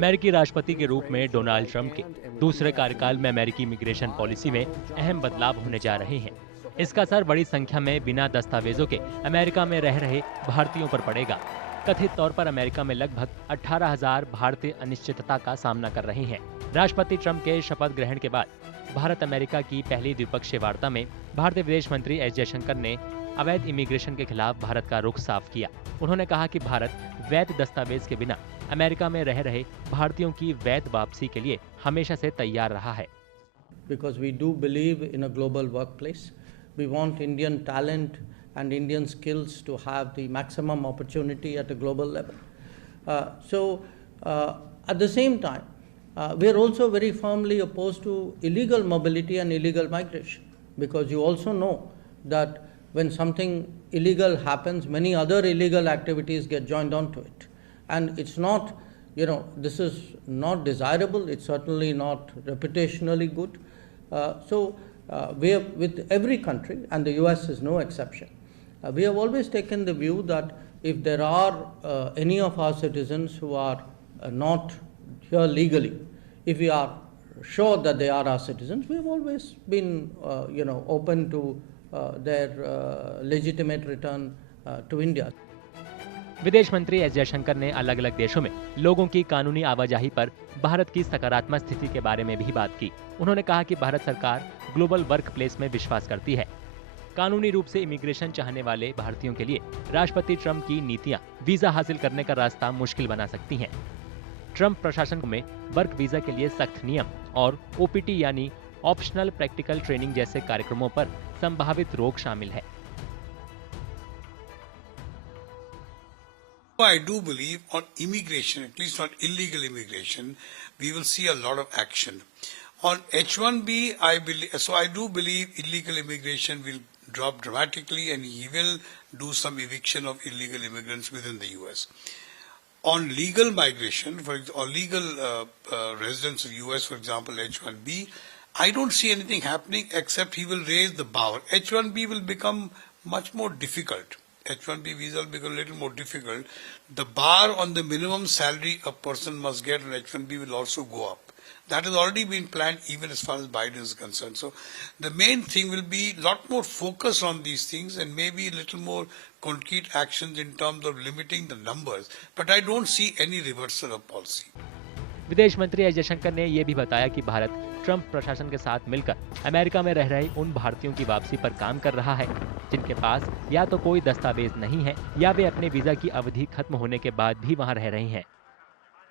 अमेरिकी राष्ट्रपति के रूप में डोनाल्ड ट्रंप के दूसरे कार्यकाल में अमेरिकी इमिग्रेशन पॉलिसी में अहम बदलाव होने जा रहे हैं। इसका असर बड़ी संख्या में बिना दस्तावेजों के अमेरिका में रह रहे भारतीयों पर पड़ेगा। कथित तौर पर अमेरिका में लगभग 18,000 भारतीय अनिश्चितता का सामना कर रहे हैं। राष्ट्रपति ट्रंप के शपथ ग्रहण के बाद भारत अमेरिका की पहली द्विपक्षीय वार्ता में भारतीय विदेश मंत्री एस जयशंकर ने अवैध इमिग्रेशन के खिलाफ भारत का रुख साफ किया। उन्होंने कहा कि भारत वैध दस्तावेज के बिना अमेरिका में रह रहे भारतीयों की वैध वापसी के लिए हमेशा से तैयार रहा है। Because we do believe in a global workplace, we want Indian talent and Indian skills to have the maximum opportunity at a global level. At the same time, we are also very firmly opposed to illegal mobility and illegal migration, because you also know that when something illegal happens, many other illegal activities get joined onto it. And it's not, this is not desirable, it's certainly not reputationally good. We have, with every country, and the US is no exception, we have always taken the view that if there are any of our citizens who are not here legally, if we are sure that they are our citizens, we have always been, open to their legitimate return to India. विदेश मंत्री S Jaishankar ने अलग अलग देशों में लोगों की कानूनी आवाजाही पर भारत की सकारात्मक स्थिति के बारे में भी बात की। उन्होंने कहा कि भारत सरकार ग्लोबल वर्क प्लेस में विश्वास करती है। कानूनी रूप से इमिग्रेशन चाहने वाले भारतीयों के लिए राष्ट्रपति ट्रंप की नीतियां वीजा हासिल करने का रास्ता मुश्किल बना सकती हैं। ट्रंप प्रशासन में वर्क वीजा के लिए सख्त नियम और ओपीटी यानी ऑप्शनल प्रैक्टिकल ट्रेनिंग जैसे कार्यक्रमों पर संभावित रोक शामिल है। I do believe on immigration, at least on illegal immigration, we will see a lot of action. On H1B, I do believe illegal immigration will drop dramatically, and he will do some eviction of illegal immigrants within the US. On legal migration, or legal residents of US, for example, H1B, I don't see anything happening except he will raise the bar. H1B will become much more difficult. H1B visa will become a little more difficult. The bar on the minimum salary a person must get on H1B will also go up. That has already been planned even as far as Biden is concerned. So the main thing will be a lot more focus on these things and maybe a little more concrete actions in terms of limiting the numbers. But I don't see any reversal of policy. विदेश मंत्री S Jaishankar ने यह भी बताया कि Bharat Trump प्रशासन के साथ मिलकर अमेरिका में रह रहे उन भारतीयों की वापसी पर काम कर रहा है जिनके पास या तो कोई दस्तावेज नहीं है या वे अपने वीजा की अवधि खत्म होने के बाद भी वहां रह रहे हैं।